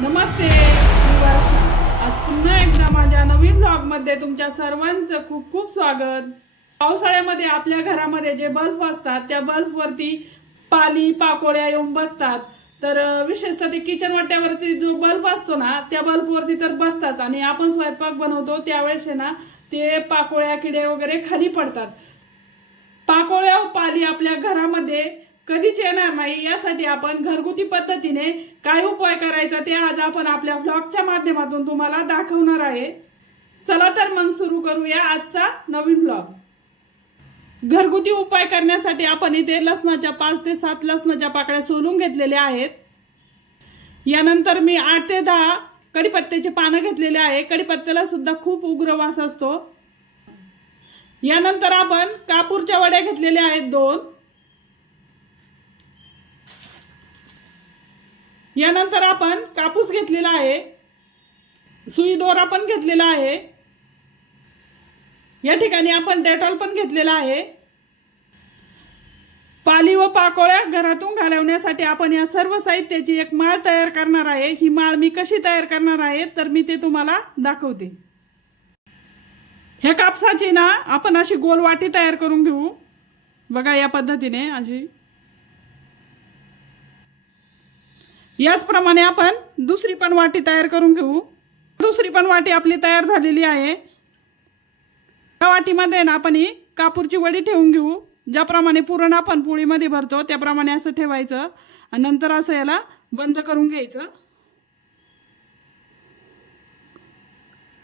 नमस्ते. आज पुन्हा एकदा माझ्या नवीन ब्लॉगमध्ये तुमच्या सर्वांचं खूप खूप स्वागत. पावसाळ्यामध्ये आपल्या घरामध्ये जे बल्ब असतात त्या बल्बवरती पाली पाकोळ्या येऊन बसतात. तर विशेषतः ते किचन वाट्यावरती जो बल्ब असतो ना त्या बल्बवरती तर बसतात आणि आपण स्वयंपाक बनवतो त्यावेळेस आहे ना ते पाकोळ्या किडे वगैरे खाली पडतात. पाकोळ्या पाली आपल्या घरामध्ये कधीच येणार नाही. यासाठी आपण घरगुती पद्धतीने काय उपाय करायचा ते आज आपण आपल्या ब्लॉगच्या माध्यमातून तुम्हाला दाखवणार आहे. चला तर मग सुरू करूया आजचा नवीन ब्लॉग. घरगुती उपाय करण्यासाठी आपण इथे लसणाच्या पाच ते सात लसणाच्या पाकळ्या सोलून घेतलेल्या आहेत. यानंतर मी आठ ते दहा कडीपत्त्याचे पानं घेतलेले आहे. कडीपत्त्याला सुद्धा खूप उग्र वास असतो. यानंतर आपण कापूरच्या वड्या घेतलेल्या आहेत दोन. यानंतर आपण कापूस घेतलेला आहे. सुई दोरा पण घेतलेला आहे. या ठिकाणी आपण डेटॉल पण घेतलेला आहे. पाली व पाकोळ्या घरातून घालवण्यासाठी आपण या सर्व साहित्याची एक माळ तयार करणार आहे. ही माळ मी कशी तयार करणार आहे तर मी ते तुम्हाला दाखवते. ह्या कापसाची ना आपण अशी गोल वाटी तयार करून घेऊ. बघा या पद्धतीने अशी. याचप्रमाणे आपण दुसरी पण वाटी तयार करून घेऊ. दुसरी पण वाटी आपली तयार झालेली आहे. त्या वाटीमध्ये ना आपण ही कापूरची वडी ठेवून घेऊ. ज्याप्रमाणे पुरण आपण पोळीमध्ये भरतो त्याप्रमाणे असं ठेवायचं आणि नंतर असं याला बंद करून घ्यायचं.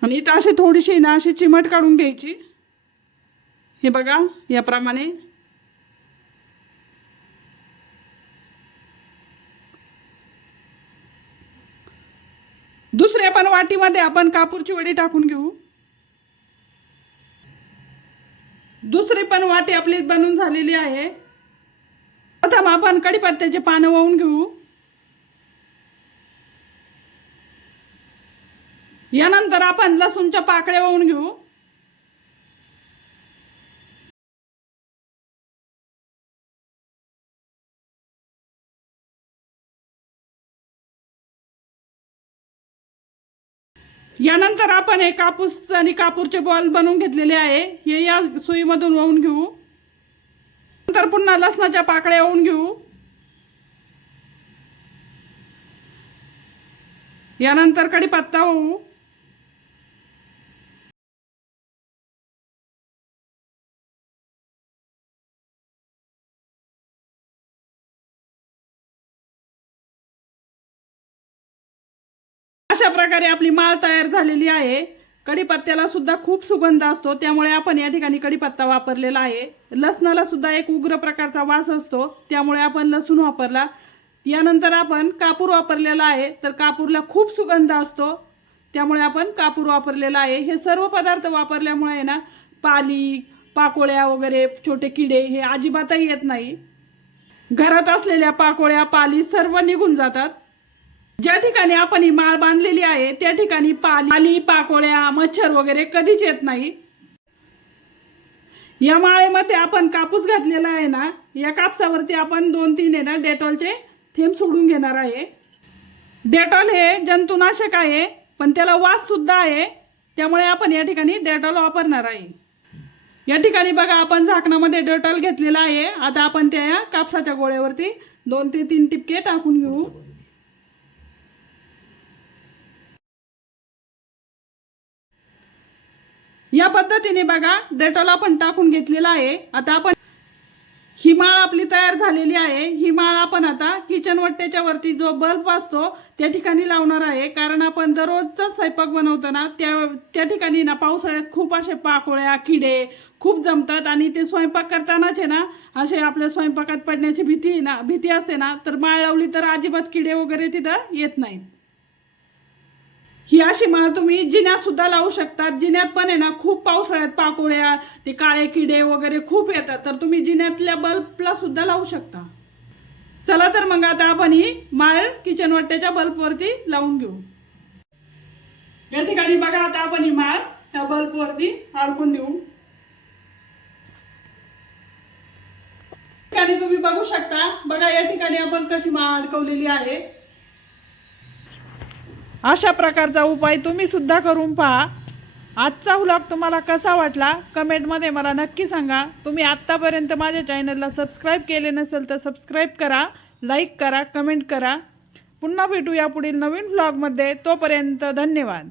आणि इथं अशी थोडीशी ना अशी चिमट काढून घ्यायची. हे बघा याप्रमाणे दुसऱ्या पण वाटीमध्ये आपण कापूरची वडी टाकून घेऊ. दुसरी पण वाटी आपली बनून झालेली आहे. प्रथम आपण कडीपत्त्याचे पानं वाहून घेऊ. यानंतर आपण लसूणच्या पाकळ्या वाहून घेऊ. यानंतर आपण हे कापूस आणि कापूरचे बॉल बनवून घेतलेले आहे. हे या सुईमधून वाहून घेऊ. नंतर पुन्हा लसणाच्या पाकळ्या वाहून घेऊ. यानंतर कढीपत्ता होऊ अशा प्रकारे आपली माळ तयार झालेली आहे. कढीपत्त्याला सुद्धा खूप सुगंध असतो. त्यामुळे आपण या ठिकाणी कढीपत्ता वापरलेला आहे. लसणाला सुद्धा एक उग्र प्रकारचा वास असतो. त्यामुळे आपण लसूण वापरला. यानंतर आपण कापूर वापरलेला आहे. तर कापूरला खूप सुगंध असतो. त्यामुळे आपण कापूर वापरलेला आहे. हे सर्व पदार्थ वापरल्यामुळे ना पाली पाकोळ्या वगैरे छोटे किडे हे अजिबातही येत नाही. घरात असलेल्या पाकोळ्या पाली सर्व निघून जातात. ज्या ठिकाणी आपण ही माळ बांधलेली आहे त्या ठिकाणी पाली पाकोळ्या मच्छर वगैरे कधीच येत नाही. या माळेमध्ये आपण कापूस घातलेला आहे ना या कापसावरती आपण दोन तीन आहे ना डेटॉलचे थेंब सोडून घेणार आहे. डेटॉल हे जंतुनाशक आहे पण त्याला वास सुद्धा आहे त्यामुळे आपण या ठिकाणी डेटॉल वापरणार आहे. या ठिकाणी बघा आपण झाकणामध्ये डेटॉल घेतलेला आहे. आता आपण त्या कापसाच्या गोळ्यावरती दोन ते तीन टिपके टाकून घेऊ. या पद्धतीने बघा डेटॉल आपण टाकून घेतलेला आहे. आता आपण ही माळ आपली तयार झालेली आहे. ही माळ आपण आता किचन वट्ट्याच्या वरती जो बल्ब वाचतो त्या ठिकाणी लावणार आहे. कारण आपण दररोजचा स्वयंपाक बनवताना त्या त्या ठिकाणी ना पावसाळ्यात खूप असे पाकोळ्या किडे खूप जमतात. आणि ते स्वयंपाक करतानाच आहे ना असे आपल्या स्वयंपाकात पडण्याची भीती ना भीती असते ना तर माळ लावली तर अजिबात किडे वगैरे तिथं येत नाहीत. ही अशी माळ तुम्ही जिन्यात सुद्धा लावू शकतात. जिन्यात पण आहे ना खूप पावसाळ्यात पाकोळ्या ते काळे किडे वगैरे खूप येतात. तर तुम्ही जिन्यातल्या बल्बला सुद्धा लावू शकता. चला तर मग आता आपण ही माळ किचन वाट्याच्या बल्बवरती लावून घेऊ. या ठिकाणी बघा आता आपण ही माळ त्या बल्बवरती अडकून देऊ. ठिकाणी तुम्ही बघू शकता. बघा या ठिकाणी आपण कशी माळ अडकवलेली आहे. अशा प्रकारचा उपाय तुम्ही सुद्धा करून पहा. आजचा व्लॉग तुम्हाला कसा वाटला? कमेंटमध्ये मला नक्की सांगा. तुम्ही आत्तापर्यंत माझ्या चॅनलला सबस्क्राईब केले नसेल तर सबस्क्राईब करा लाईक करा कमेंट करा. पुन्हा भेटूया पुढील नवीन व्लॉगमध्ये तोपर्यंत धन्यवाद.